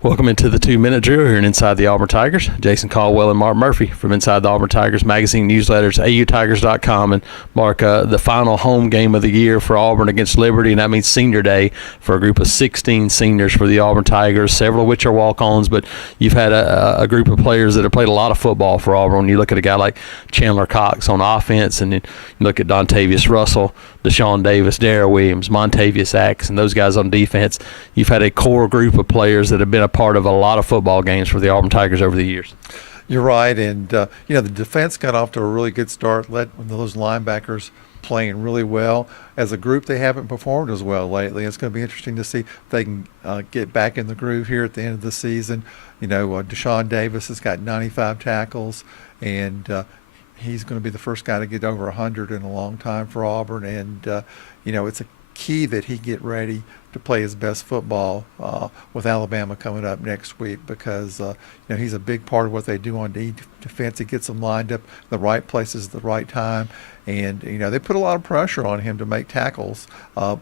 Welcome into the 2-minute drill here in Inside the Auburn Tigers. Jason Caldwell and Mark Murphy from Inside the Auburn Tigers magazine newsletters, autigers.com. And Mark, the final home game of the year for Auburn against Liberty, and that means senior day for a group of 16 seniors for the Auburn Tigers, several of which are walk-ons, but you've had a group of players that have played a lot of football for Auburn. When you look at a guy like Chandler Cox on offense, and then you look at Dontavius Russell, Deshaun Davis, Darrell Williams, Montavious Axe, and those guys on defense. You've had a core group of players that have been a part of a lot of football games for the Auburn Tigers over the years. You're right, and the defense got off to a really good start, led those linebackers playing really well. As a group, they haven't performed as well lately. It's going to be interesting to see if they can get back in the groove here at the end of the season. Deshaun Davis has got 95 tackles, and he's going to be the first guy to get over 100 in a long time for Auburn, and it's a key that he get ready to play his best football with Alabama coming up next week, because he's a big part of what they do on defense. He gets them lined up in the right places at the right time, and they put a lot of pressure on him to make tackles on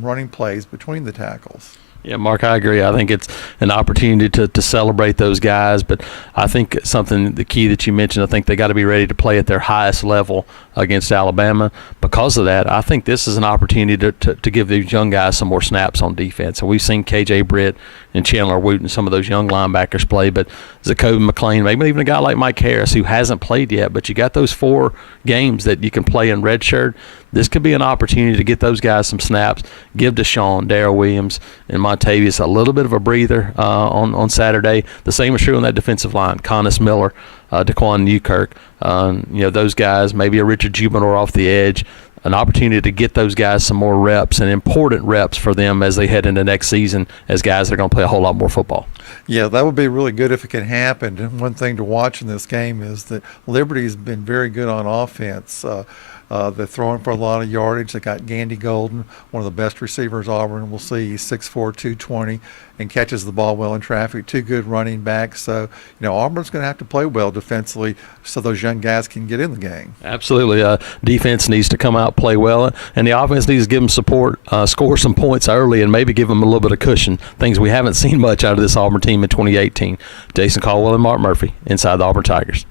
running plays between the tackles. Yeah, Mark, I agree. I think it's an opportunity to celebrate those guys, but I think the key that you mentioned, I think they got to be ready to play at their highest level against Alabama. Because of that, I think this is an opportunity to give these young guys some more snaps on defense. And we've seen K.J. Britt and Chandler Wooten, some of those young linebackers play, but Zakoby McClain, maybe even a guy like Mike Harris who hasn't played yet, but you got those 4 games that you can play in redshirt. This could be an opportunity to get those guys some snaps, give Deshaun, Darrell Williams, and Montavious a little bit of a breather on Saturday. The same is true on that defensive line. Connis Miller, Daquan Newkirk, those guys, maybe a Richard Jubinor off the edge. An opportunity to get those guys some more reps, and important reps for them as they head into next season as guys that are going to play a whole lot more football. Yeah, that would be really good if it can happen. And one thing to watch in this game is that Liberty's been very good on offense. They're throwing for a lot of yardage. They got Gandy Golden, one of the best receivers Auburn will see. He's 6'4", 220, and catches the ball well in traffic. 2 good running backs. So, Auburn's going to have to play well defensively so those young guys can get in the game. Absolutely. Defense needs to come out, play well, and the offense needs to give them support, score some points early, and maybe give them a little bit of cushion, things we haven't seen much out of this Auburn team in 2018. Jason Caldwell and Mark Murphy, Inside the Auburn Tigers.